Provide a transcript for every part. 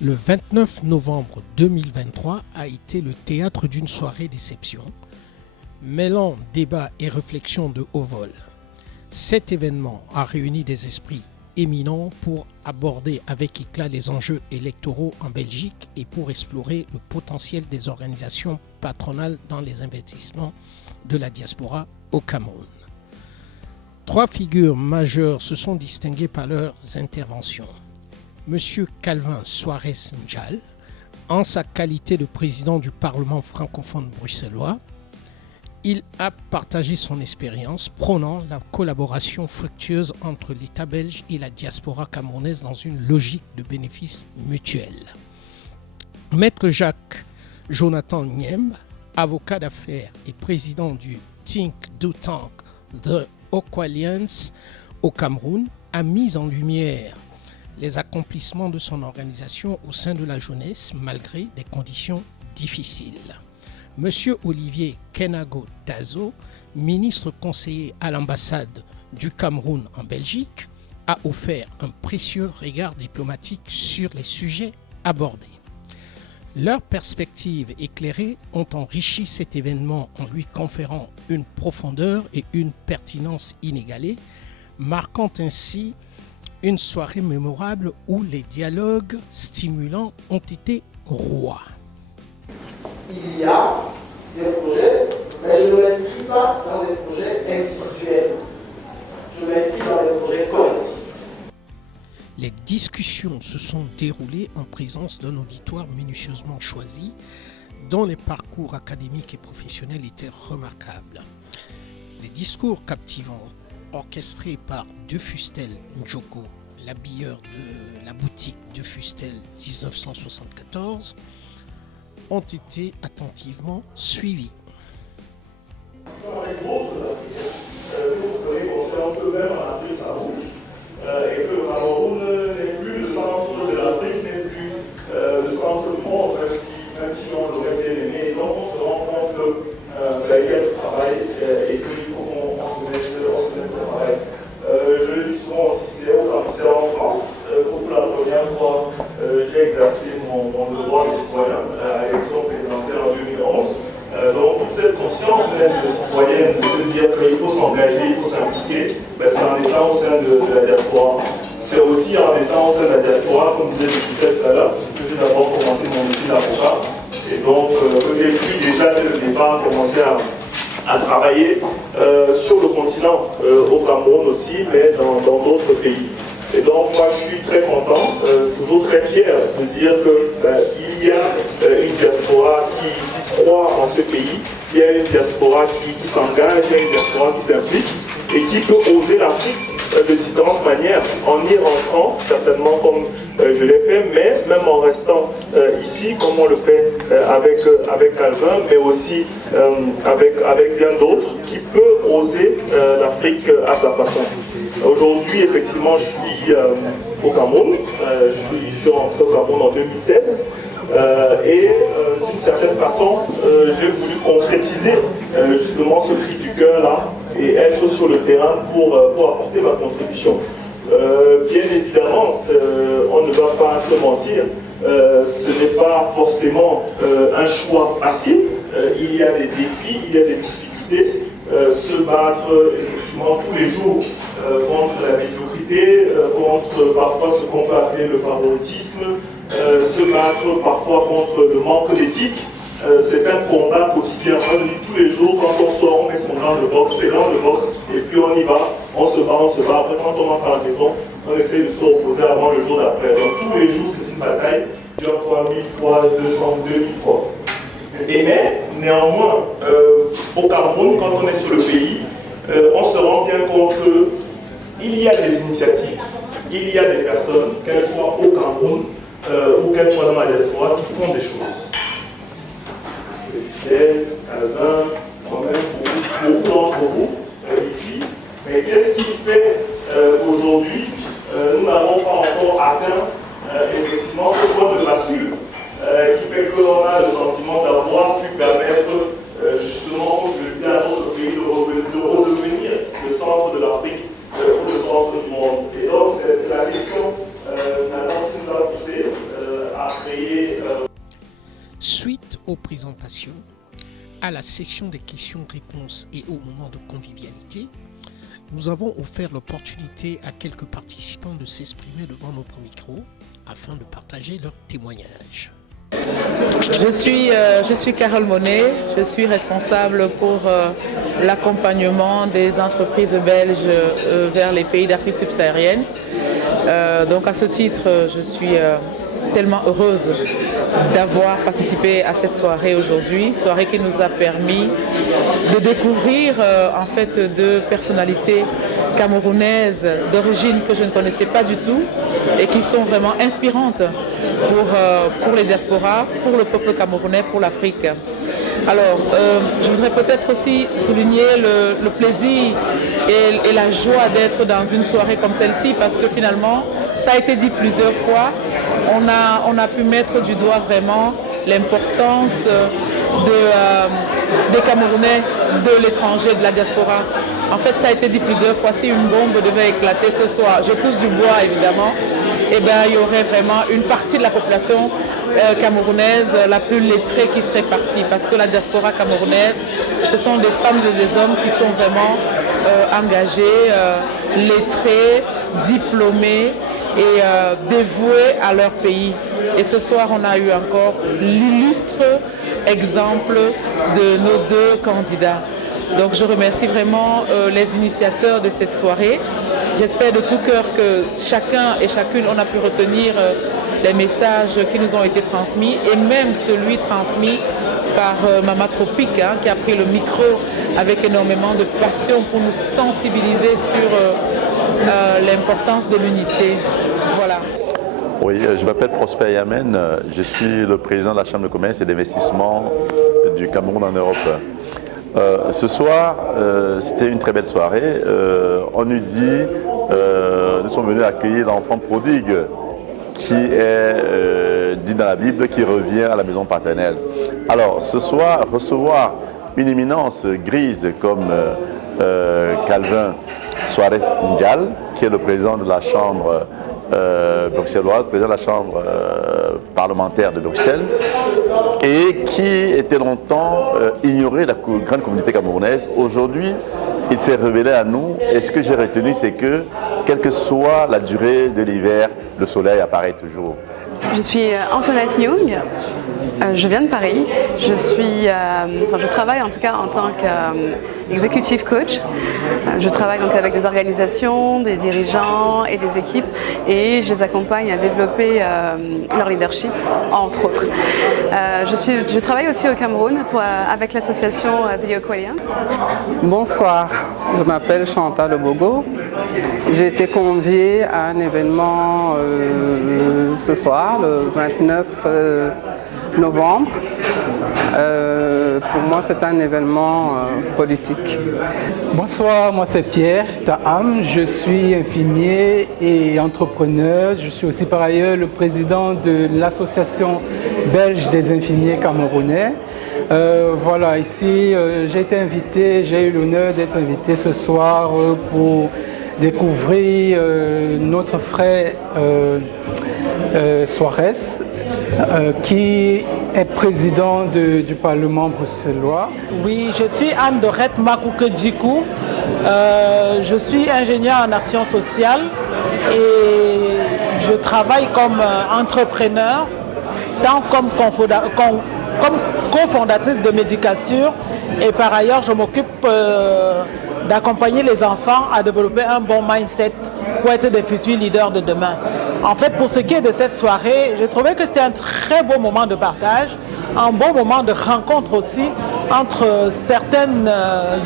Le 29 novembre 2023 a été le théâtre d'une soirée déception, mêlant débats et réflexions de haut vol. Cet événement a réuni des esprits éminents pour aborder avec éclat les enjeux électoraux en Belgique et pour explorer le potentiel des organisations patronales dans les investissements de la diaspora au Cameroun. Trois figures majeures se sont distinguées par leurs interventions. Monsieur Calvin Suarez Njal, en sa qualité de président du Parlement francophone bruxellois, il a partagé son expérience prônant la collaboration fructueuse entre l'État belge et la diaspora camerounaise dans une logique de bénéfice mutuel. Maître Jacques Jonathan Nyemb, avocat d'affaires et président du Think Do Tank The Oak Alliance au Cameroun, a mis en lumière les accomplissements de son organisation au sein de la jeunesse malgré des conditions difficiles. Monsieur Olivier Kenago Dazo, ministre conseiller à l'ambassade du Cameroun en Belgique, a offert un précieux regard diplomatique sur les sujets abordés. Leurs perspectives éclairées ont enrichi cet événement en lui conférant une profondeur et une pertinence inégalées, marquant ainsi une soirée mémorable où les dialogues stimulants ont été rois. Il y a des projets, mais je ne m'inscris pas dans des projets individuels. Je m'inscris dans des projets collectifs. Les discussions se sont déroulées en présence d'un auditoire minutieusement choisi, dont les parcours académiques et professionnels étaient remarquables. Les discours captivants, orchestrés par De Fustel Njoko, l'habilleur de la boutique De Fustel 1974, ont été attentivement suivis. Avec d'autres Africains, vous prenez conscience que même en Afrique ça bouge et que le Cameroun n'est plus le centre de l'Afrique, n'est plus le centre du monde, même si on l'aurait bien aimé. Donc on se rend compte qu'il y a du travail et qu'il faut qu'on se mette au travail. Je le dis souvent aussi, c'est en France que pour la première fois j'ai exercé mon devoir de citoyen à l'élection présidentielle en 2011. Donc toute cette conscience même de citoyenne, de se dire qu'il faut s'engager, il faut s'impliquer, c'est en étant au sein de la diaspora. C'est aussi en étant au sein de la diaspora, comme disait le tout à l'heure, que j'ai d'abord commencé mon métier d'avocat. Et donc que j'ai pu déjà dès le départ commencer à travailler sur le continent, au Cameroun aussi, mais dans d'autres pays. Et donc moi je suis très content, toujours très fier de dire qu'il y a une diaspora qui croit en ce pays, il y a une diaspora qui s'engage, il y a une diaspora qui s'implique et qui peut oser l'Afrique de différentes manières, en y rentrant certainement comme je l'ai fait, mais même en restant ici comme on le fait avec Calvin, mais aussi avec bien d'autres qui peuvent oser l'Afrique à sa façon. Aujourd'hui, effectivement, je suis au Cameroun, je suis rentré au Cameroun en 2016 et d'une certaine façon, j'ai voulu concrétiser justement ce cri du cœur là et être sur le terrain pour apporter ma contribution. Bien évidemment, on ne va pas se mentir, ce n'est pas forcément un choix facile, il y a des défis, il y a des difficultés. Se battre effectivement tous les jours contre la médiocrité, contre parfois ce qu'on peut appeler le favoritisme, se battre parfois contre le manque d'éthique. C'est un combat quotidien. Moi je dis tous les jours, quand on sort, on met son gant de boxe, c'est gant de boxe, et puis on y va, on se bat. Après quand on rentre à la maison, on essaie de se reposer avant le jour d'après. Donc tous les jours c'est une bataille, plusieurs fois, 1000 fois, 200, 2000 fois. Mais néanmoins, au Cameroun, quand on est sur le pays, on se rend bien compte qu'il y a des initiatives, il y a des personnes, qu'elles soient au Cameroun ou qu'elles soient dans la diaspora, qui font des choses. Fidèle, Calvin, moi-même, beaucoup d'entre vous ici. Mais qu'est-ce qui fait aujourd'hui, nous n'avons pas encore atteint effectivement ce point de bascule qui fait qu'on a le sentiment d'avoir pu permettre justement, comme je le dis à notre pays, de redevenir le centre de l'Afrique ou le centre du monde. Et donc c'est la question finalement qui nous a poussé à présentation, à la session des questions-réponses et au moment de convivialité, nous avons offert l'opportunité à quelques participants de s'exprimer devant notre micro afin de partager leurs témoignages. Je suis Carole Monet, je suis responsable pour l'accompagnement des entreprises belges vers les pays d'Afrique subsaharienne. Donc à ce titre, je suis tellement heureuse d'avoir participé à cette soirée aujourd'hui, soirée qui nous a permis de découvrir en fait deux personnalités camerounaises d'origine que je ne connaissais pas du tout et qui sont vraiment inspirantes pour les diasporas, pour le peuple camerounais, pour l'Afrique. Alors, je voudrais peut-être aussi souligner le plaisir et la joie d'être dans une soirée comme celle-ci parce que finalement, ça a été dit plusieurs fois, on a pu mettre du doigt vraiment l'importance des Camerounais de l'étranger, de la diaspora. En fait, ça a été dit plusieurs fois, si une bombe devait éclater ce soir, je touche du bois évidemment, eh bien, il y aurait vraiment une partie de la population camerounaise la plus lettrée qui serait partie. Parce que la diaspora camerounaise, ce sont des femmes et des hommes qui sont vraiment engagés, lettrés, diplômés et dévoués à leur pays. Et ce soir, on a eu encore l'illustre exemple de nos deux candidats. Donc je remercie vraiment les initiateurs de cette soirée. J'espère de tout cœur que chacun et chacune, on a pu retenir les messages qui nous ont été transmis et même celui transmis par Mama Tropique qui a pris le micro avec énormément de passion pour nous sensibiliser sur l'importance de l'unité. Voilà. Oui, je m'appelle Prosper Yamen, je suis le président de la Chambre de commerce et d'investissement du Cameroun en Europe. Ce soir, c'était une très belle soirée. On nous dit, nous sommes venus accueillir l'enfant prodigue qui est dit dans la Bible, qui revient à la maison paternelle. Alors, ce soir, recevoir une éminence grise comme Calvin Suarez Ndial, qui est le président de la Chambre bruxelloise, président de la Chambre parlementaire de Bruxelles, et qui était longtemps ignoré de la grande communauté camerounaise. Aujourd'hui, il s'est révélé à nous, et ce que j'ai retenu, c'est que, quelle que soit la durée de l'hiver, le soleil apparaît toujours. Je suis Antoinette Young, je viens de Paris, je travaille en tout cas en tant qu'executive coach. Je travaille donc avec des organisations, des dirigeants et des équipes et je les accompagne à développer leur leadership, entre autres. Je travaille aussi au Cameroun avec l'association The Yokwaliens. Bonsoir, je m'appelle Chantal Bogo. J'ai été conviée à un événement ce soir, le 29 novembre. Pour moi, c'est un événement politique. Bonsoir, moi c'est Pierre Taham, je suis infirmier et entrepreneur. Je suis aussi par ailleurs le président de l'association belge des infirmiers camerounais. Voilà, ici j'ai eu l'honneur d'être invité ce soir pour découvrir notre frère Suarez, qui est président du Parlement bruxellois. Oui, je suis Anne-Dorette Makoukedjikou. Je suis ingénieure en action sociale et je travaille comme entrepreneur, tant comme cofondatrice de Médicasure et par ailleurs je m'occupe d'accompagner les enfants à développer un bon mindset pour être des futurs leaders de demain. En fait, pour ce qui est de cette soirée, j'ai trouvé que c'était un très beau moment de partage, un bon moment de rencontre aussi entre certaines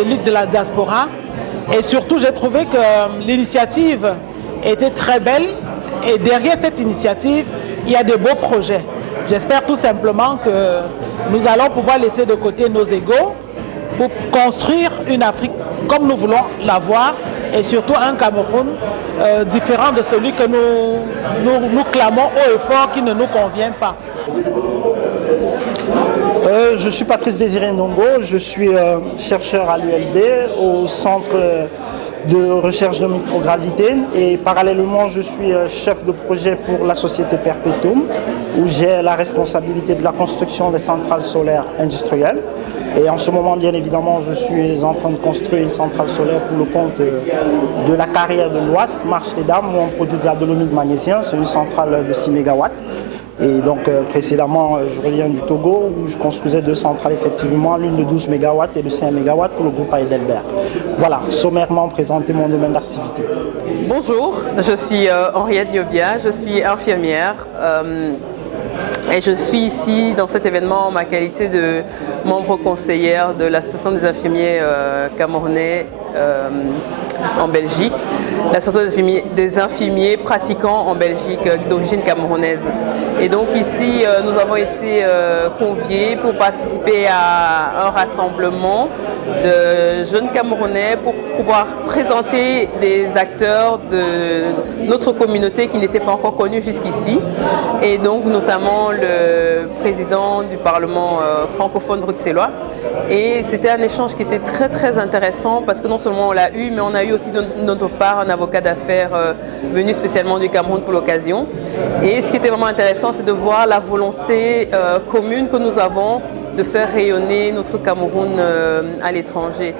élites de la diaspora. Et surtout, j'ai trouvé que l'initiative était très belle et derrière cette initiative, il y a de beaux projets. J'espère tout simplement que nous allons pouvoir laisser de côté nos égos pour construire une Afrique comme nous voulons la voir et surtout un Cameroun différent de celui que nous clamons haut et fort qui ne nous convient pas. Je suis Patrice Désiré Ndongo, je suis chercheur à l'ULB au centre de recherche de microgravité et parallèlement je suis chef de projet pour la société Perpetuum où j'ai la responsabilité de la construction des centrales solaires industrielles. Et en ce moment, bien évidemment, je suis en train de construire une centrale solaire pour le compte de la carrière de l'Ouest, Marche-les-Dames, où on produit de la dolomite magnésienne. C'est une centrale de 6 MW. Et donc précédemment, je reviens du Togo, où je construisais 2 centrales effectivement, l'une de 12 MW et de 5 MW pour le groupe Heidelberg. Voilà, sommairement présenter mon domaine d'activité. Bonjour, je suis Henriette Niobia, je suis infirmière. Et je suis ici dans cet événement en ma qualité de membre conseillère de l'Association des infirmiers camerounais en Belgique, l'Association des infirmiers pratiquants en Belgique d'origine camerounaise. Et donc ici, nous avons été conviés pour participer à un rassemblement de jeunes Camerounais pour pouvoir présenter des acteurs de notre communauté qui n'étaient pas encore connus jusqu'ici. Et donc notamment le président du Parlement francophone bruxellois. Et c'était un échange qui était très très intéressant parce que non seulement on l'a eu, mais on a eu aussi de notre part un avocat d'affaires venu spécialement du Cameroun pour l'occasion. Et ce qui était vraiment intéressant, c'est de voir la volonté commune que nous avons de faire rayonner notre Cameroun à l'étranger.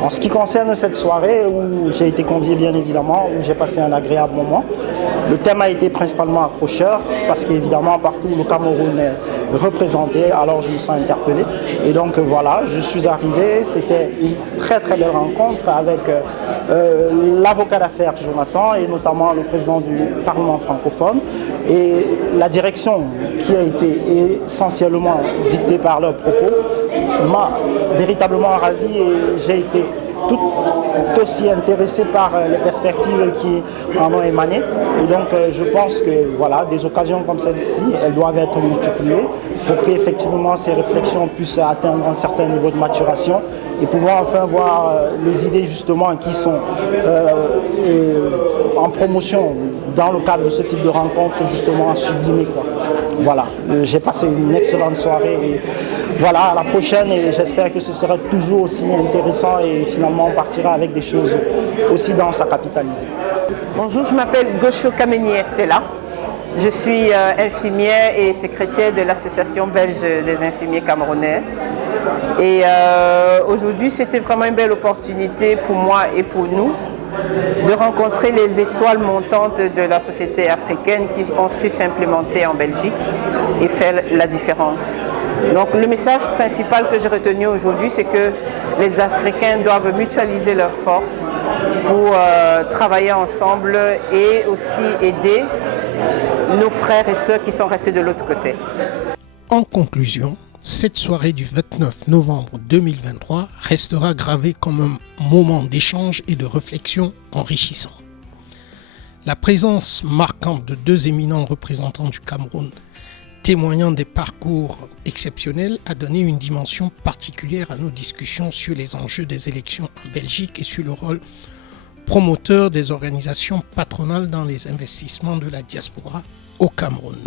En ce qui concerne cette soirée où j'ai été convié bien évidemment, où j'ai passé un agréable moment, le thème a été principalement accrocheur parce qu'évidemment partout où le Cameroun est représenté, alors je me sens interpellé. Et donc voilà, je suis arrivé, c'était une très très belle rencontre avec l'avocat d'affaires Jonathan et notamment le président du Parlement francophone et la direction qui a été essentiellement dictée par leurs propos m'a véritablement ravi et j'ai été tout aussi intéressé par les perspectives qui en ont émané. Et donc je pense que voilà, des occasions comme celle-ci, elles doivent être multipliées pour qu'effectivement ces réflexions puissent atteindre un certain niveau de maturation et pouvoir enfin voir les idées justement qui sont en promotion dans le cadre de ce type de rencontre justement à sublimer, quoi. Voilà, j'ai passé une excellente soirée et voilà, à la prochaine et j'espère que ce sera toujours aussi intéressant et finalement on partira avec des choses aussi denses à capitaliser. Bonjour, je m'appelle Gosho Kameni Estella. Je suis infirmière et secrétaire de l'Association belge des infirmiers camerounais. Et aujourd'hui, c'était vraiment une belle opportunité pour moi et pour nous de rencontrer les étoiles montantes de la société africaine qui ont su s'implémenter en Belgique et faire la différence. Donc le message principal que j'ai retenu aujourd'hui, c'est que les Africains doivent mutualiser leurs forces pour travailler ensemble et aussi aider nos frères et sœurs qui sont restés de l'autre côté. En conclusion, cette soirée du 29 novembre 2023 restera gravée comme un moment d'échange et de réflexion enrichissant. La présence marquante de 2 éminents représentants du Cameroun, témoignant des parcours exceptionnels, a donné une dimension particulière à nos discussions sur les enjeux des élections en Belgique et sur le rôle promoteur des organisations patronales dans les investissements de la diaspora au Cameroun.